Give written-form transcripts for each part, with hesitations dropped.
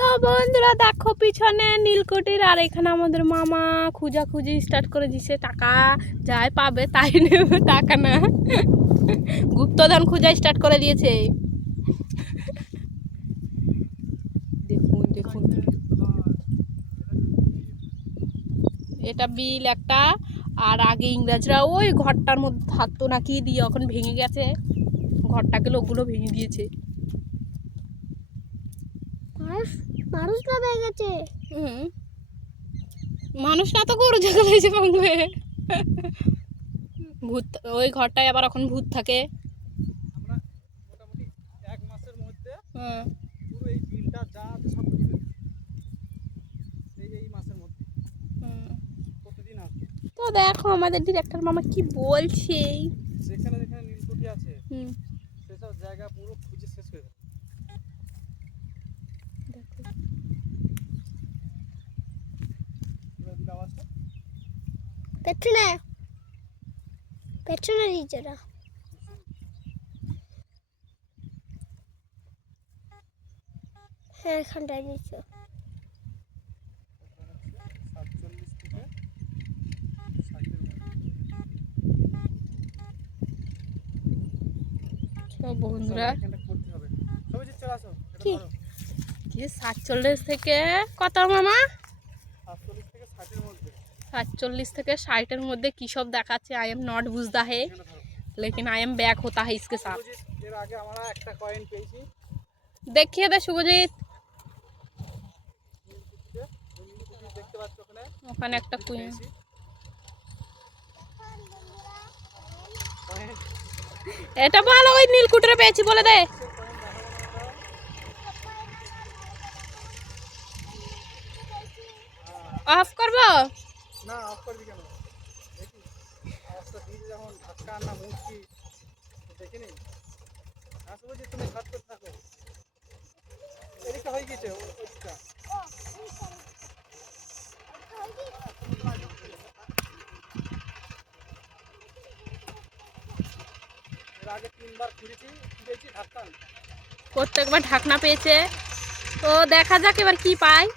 তো বন্ধুরা দেখো পিছনে নীলকুঠির, আর এখানে আমাদের মামা খুঁজাখুঁজি স্টার্ট করে দিছে। টাকা যাই পাবে তাই নেবে, টাকা না গুপ্তধন খোঁজা স্টার্ট করে দিয়েছে। দেখুন দেখুন, এটা বিল একটা। আর আগে ইংরেজরা ওই ঘরটার মধ্যে থাকতো না কি দিয়ে, এখন ভেঙে গেছে ঘরটাকে, লোকগুলো ভেঙে দিয়েছে। মানুষ না ভেঙে গেছে। মানুষ না তো গরু ছাগল হয়েছে ভাঙবে। ভূত ওই ঘরটায় আবার এখন ভূত থাকে। আমরা মোটামুটি 1 মাসের মধ্যে পুরো এই বিলটা যা আছে সব এই মাসের মধ্যে প্রতিদিন আসবে। তো দেখো আমাদের ডিরেক্টর মামা কি বলছে, যেখানে যেখানে নীলকুঠি আছে সেসব জায়গা পুরো খুঁজে শেষ হয়ে গেল। আওয়াজটা পেছনে পেছনে নিচেরা হ্যাঁ এখানটায় নিচে 47 থেকে 60 এর মধ্যে। বন্ধুরা এখানটা করতে হবে। সবাই যে চলে আসো। কি কি 47 থেকে কত মামা? 47 থেকে 60 এর মধ্যে। 47 থেকে 60 এর মধ্যে কি সব দেখাচ্ছে? आई एम नॉट बुझता है, लेकिन आई एम बैक होता है इसके साथ। এর আগে আমরা একটা কয়েন পেয়েছি। देखिए दे শুভজিৎ, দেখতে পাচ্ছ ওখানে একটা কুইন। এটা ভালো, ওই নীলকুঠিরে পেয়েছি বলে দে। অফ করবো না, অফ করবি কেন? দেখি আওয়াজটা দিয়ে যখন ধাক্কা না মুছছি দেখিনি। আসবো যে তুমি কাজ করতে থাকো। এদিকটা হয়ে গেছে ওইটা। এর আগে 3 বার খুঁজেছি, ধাক্কা। প্রত্যেকবার ঢাকনা পেয়েছে, তো দেখা যাক এবার কি পায়।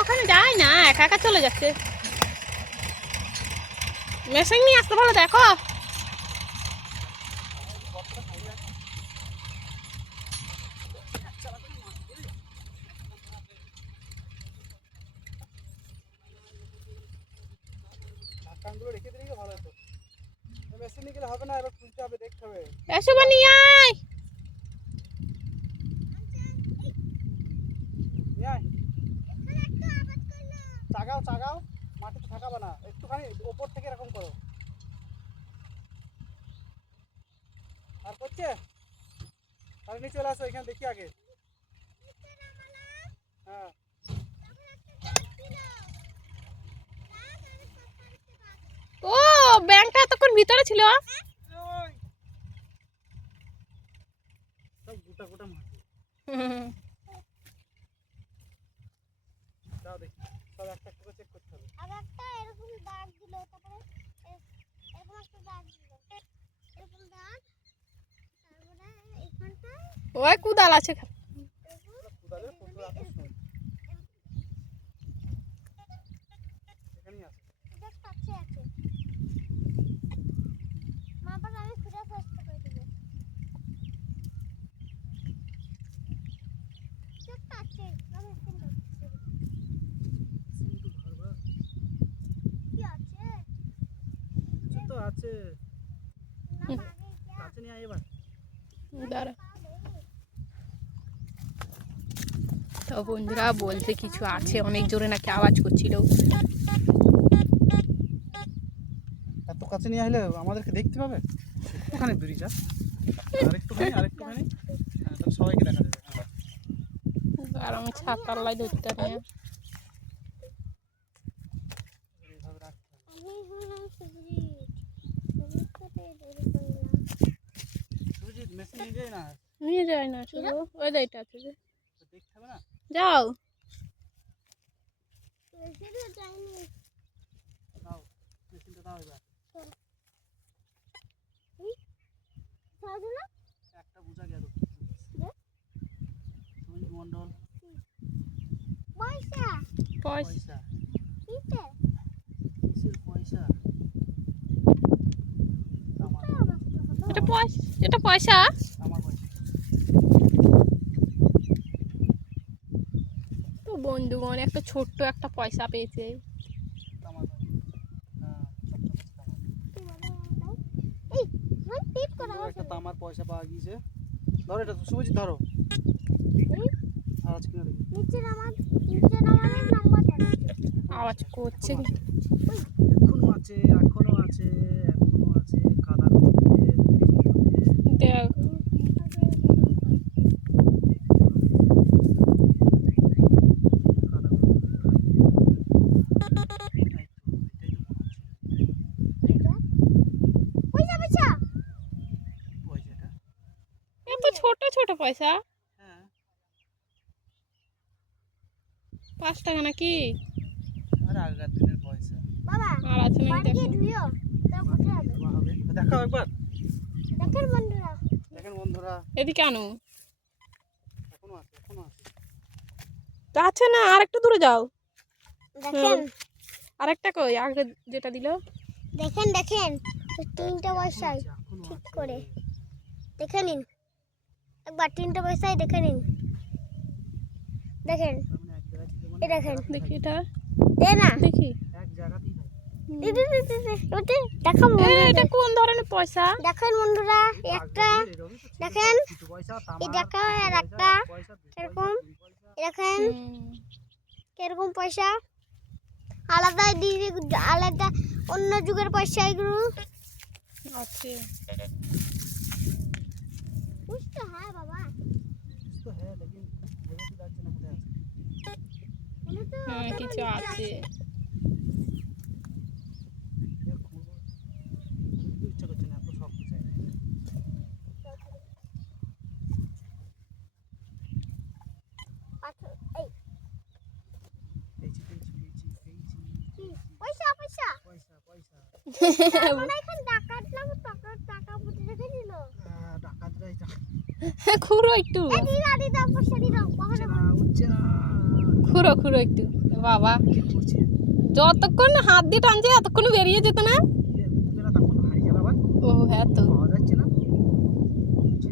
ওখানে যায় না, একা একা চলে যাচ্ছে। মেশিন নিয়ে আসতে ভালো, দেখো ধাক্কাগুলো রেখে দিলে ভালো হতো। মেশিন নিয়ে গেলে হবে না, এবার খুলতে হবে, দেখতে হবে। এসো বা নিয়ে আয়। চাগাও চাগাও, মাটিতে ঠাকাবে না, একটুখানি ওপর থেকে এরকম করো। আর করছে তাহলে নিচে চলে আসো, এখানে দেখি আগে। হ্যাঁ ও ব্যাংকটা এতক্ষণ ভিতরে ছিল। সব গোটা গোটা মাটি। দাও দেখি, সব একটা করে চেক করতে হবে। আর একটা এরকম দাগ দিল, তারপরে এরকম একটা দাগ দিল, এরকম দাগ, তারপরে এইখানটা ওই কুদাল আছে। কুদালের প্রচুর আকর্ষণ এখানেই আছে। দেখ কাছে আছে। মা বাবা আমি খুঁজে চেষ্টা করে দেবো। দেখ কাছে আমি সুন্দর কি আছে? কিছু তো আছে। না আগে কাছে নিয়ে আয় এবার। দাঁড়া, তো বন্ধুরা বলছে কিছু আছে, অনেক জোরে নাকি আওয়াজ করছিল। এত কাছে নিয়ে আসলে আমাদেরকে দেখতে পাবে। একটুখানি দূরে যা, আরেকটুখানি আরেকটুখানি। হ্যাঁ, তাহলে সবাইকে দেখা যাবে। আর আমি ছাতার লাই ধরতে নিয়ে এইভাবে রাখ। সুজিত মেশিন নিয়ে যাই না, নিয়ে যায় না শুধু ওই যে এটা আছে যে তো দেখতে হবে না। যাও দাও মেশিনটা দাও এবার। একটা বুঝা গেল সুজিত মন্ডল। পয়সা পয়সা কিসের পয়সা? আমার এটা পয়সা আমার পয়সা। তো বন্ধুগণ একটা ছোট্ট একটা পয়সা পেয়েছে। আমার পয়সা। হ্যাঁ একটা তামার পয়সা পাওয়া গিয়েছে। ধরো এটা সুজিত ধরো। আর আজকে না দেখি আওয়াজ করছে কি? এখনো আছে এখনো আছে এখনো আছে কাদার মধ্যে দেখ এত ছোট ছোট পয়সা, হ্যাঁ 5 টাকা নাকি? আর আগের দিনের পয়সা আর আছে নাকি দেখো। হবে দেখাও একবার। দেখেন বন্ধুরা এদিকে আনো। এখনো আছে এখনো আছে। তা আছে না, আরেকটু দূরে যাও। দেখেন আরেকটা কই আগে যেটা দিল? দেখেন দেখেন 3টা পয়সায় এখনো ঠিক আছে। করে দেখে নিন একবার 3টা পয়সায় দেখে নিন দেখেন তার মানে এক জায়গায় ছিল মানে এই দেখেন দেখি এটা দে না দেখি। এক জায়গাতেই থাকে। দেখাম এটা কোন ধরনের পয়সা? দেখেন বন্ধুরা একটা এরকমই তো ছিল। দেখেন কিছু পয়সা এই তামার, দেখা কিছু আর পয়সা, একটা এক পয়সা, দুই পয়সা, এরকম। তিন পয়সা। দেখেন কিরকম পয়সা আলাদা আলাদা অন্য যুগের পয়সা এগুলো আছে বুঝতে হ্যাঁ বাবা कुछ तो है लेकिन বোঝা তো যাচ্ছে না কোথায় আছে। এগুলো তো হ্যাঁ কিছু আছে। এর খুঁজতে ইচ্ছা করছে না, এত শক্ত চাই। পাথর এই পেয়েছি পেয়েছি পেয়েছি পেয়েছি কি? পয়সা পয়সা পয়সা পয়সা। মানে এখন ডাকাত নাম টাকা পুঁতে রেখে দিল ডাকাতরাই খুঁড়ো একটু, এই দিদি দাও পয়সা দি দাও উঠছে না উঠছে না। খুঁড়ো খুঁড়ো একটু। বাবা কি করছে? যতক্ষণ হাত দিয়ে টানছে এতক্ষণ বেরিয়ে যেত না। উঠবে না তখন হারিয়ে গেল আবার। ও হ্যাঁ তো পাওয়া যাচ্ছে না। উঠছে।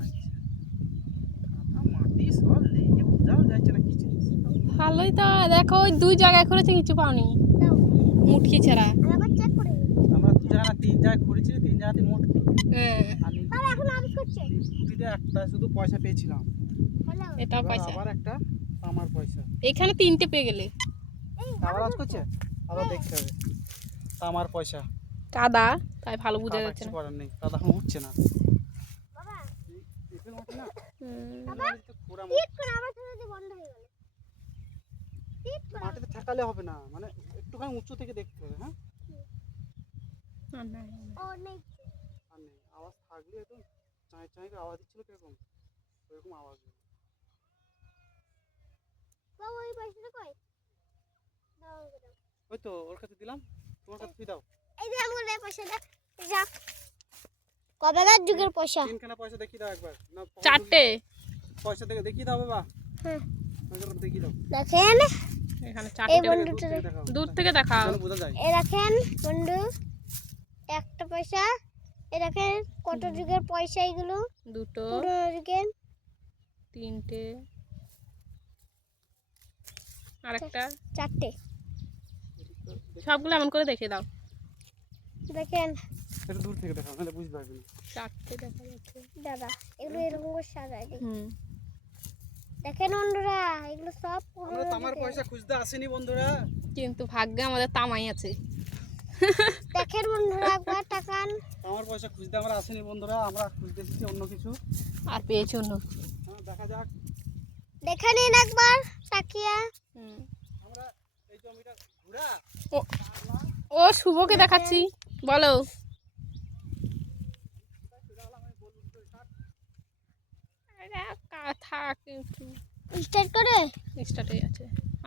আচ্ছা মাটি সব লেগে বোঝাও যাচ্ছে না কি জিনিস। ভালোই তো। দেখো ওই 2 জায়গায় করেছে কিছু পাওনি, দাও মুটকি ছাড়া। আবার চেক করে নিন আমরা দু জায়গা না তিন জায়গায় ঘুরেছি, তিন জায়গাতে মোট হ্যাঁ আর নীল বাবা এখন আবিষ্ করছে টুটিতে একটা শুধু পয়সা পেয়েছিলাম। হ্যালো এটাও এবার পয়সা। আবার একটা আমার পয়সা। এখানে 3টে পেয়ে গেলে। এই আবার আজ করছে, আবার দেখতে হবে। আমার পয়সা কাদা তাই ভালো বোঝা কাদা যাচ্ছে কিছু না। করার নেই, কাদা উঠছে না। বাবা এখানে উঠে না হুম, মাটিতে খোঁড়া টিপ করে আবার ছেড়ে দিয়ে বন্ধ হয়ে গেল টিপ করে মাটিতে ঠেকালে হবে না, মানে একটুখানি উঁচু থেকে দেখতে হবে। হ্যাঁ আর না, ও নেই আর নেই, আওয়াজ থাকলে একদম চাঁই চাঁই করে আওয়াজ দিচ্ছিল কিরকম, ওইরকম আওয়াজ দিল। বাবা ওই পয়সাটা কই দাও আমাকে দাও ওই তো ওর কাছে দিলাম, তোমার কাছে তুই দাও। এই যে আমার এই পয়সাটা যা কবেকার যুগের পয়সা তিনখানা পয়সা দেখিয়ে দাও একবার না, 4টে পয়সা থেকে দেখিয়ে দাও বাবা। হ্যাঁ ওইগুলো দেখিয়ে দাও। দেখেন এখানে এই 4টে। বন্ধুটা দূর থেকে দেখাও, দূর থেকে দেখাও। যেন বোঝা যায়। এই দেখেন বন্ধু একটা পয়সা এই দেখেন কত যুগের পয়সা এগুলো 2টো, পুরনো যুগের 3টে, আরেকটা। 4টে সবগুলো এমন করে দেখে দাও। দেখেন একটু দূর থেকে দেখাও, নাহলে বুঝতে পারবি না। 4টে দেখা যাচ্ছে। দাদা এগুলো এরকম করে সাজায় দিই হুম দেখেন বন্ধুরা এগুলো সব আমরা পুরনো তামার যুগের। পয়সা খুঁজতে আসেনি বন্ধুরা। কিন্তু ভাগ্যে আমাদের তামাই আছে। দেখেন বন্ধুরা একবার তাকান তামার পয়সা খুঁজতে আমরা আসেনি বন্ধুরা, আমরা খুঁজতে এসেছি অন্য কিছু। আর পেয়েছি অন্য। হ্যাঁ দেখা যাক। দেখে নিন একবার তাকিয়া হুম আমরা এই জমিটা ঘুরা ও শুভকে দেখাচ্ছি, বলো। থাক একটু, স্টার্ট করে স্টার্ট হয়ে আছে,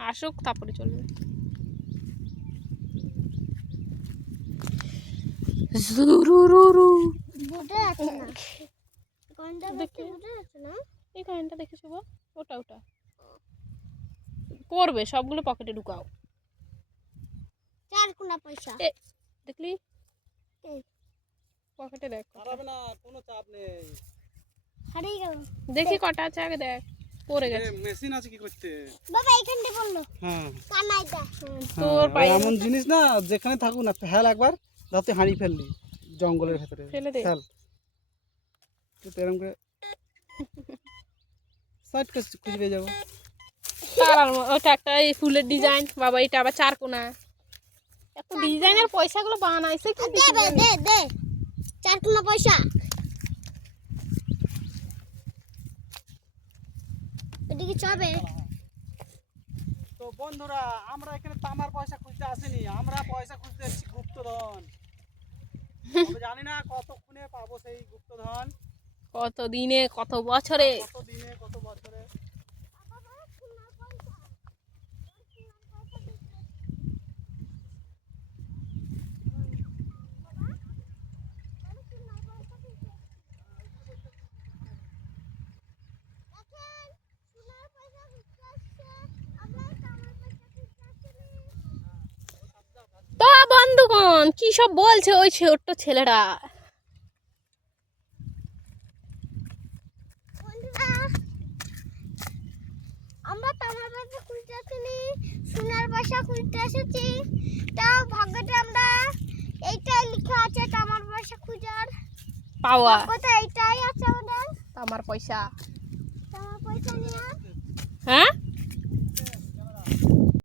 আসুক তারপরে চলবে। জুরুরুরু। বুঝে আছে না কোনটা দেখতে বুঝে আছে না। এই কয়েনটা দেখে শুভ, ওটা ওটা পড়বে, সবগুলো পকেটে ঢুকাও। 4 কোনা পয়সা এ, দেখলি এই পকেটে দেখ, হারাবে না, কোনো চাপ নেই। হারিয়ে গেল। দেখি কটা আছে আগে দেখ, পড়ে গেছে। মেশিন আছে কি করতে? বাবা এখান থেকে বললো হ্যাঁ কানাইটা তোর হ্যাঁ, পায়ে এমন জিনিস না, যেখানে থাকুক না ফেল একবার, যাতে হাঁড়ি ফেললি জঙ্গলের ভেতরে ফেলে দে। ফেল তো এরকম করে সাইড করে খুঁজে পেয়ে যাবো। তারার ওটা একটা এই ফুলের ডিজাইন, বাবা এটা আবার 4 কোনা। এত ডিজাইনের পয়সাগুলো বানাইছে কি দে বে দে দে 4 কোনা পয়সা এদিকে চবে। তো বন্ধুরা, আমরা এখানে তামার পয়সা খুঁজতে আসিনি, আমরা পয়সা খুঁজতে এসেছি গুপ্তধন। তবে জানি না কতক্ষণে পাবো সেই গুপ্তধন, কত দিনে কত বছরে। কত দিনে কত বছরে। তো বন্ধুগণ কি সব বলছে ওই ছোট্ট ছেলেরা। আমরা তামার পয়সা খুঁজতে আসিনি, সোনার পয়সা খুঁজতে এসেছি। তাও ভাগ্যতে আমরা এইটাই লেখা আছে তামার পয়সা খুঁজার পাওয়া ভাগ্যতে এইটাই আছে আমাদের আমার পয়সা। তামার পয়সা নিয়ে। হ্যাঁ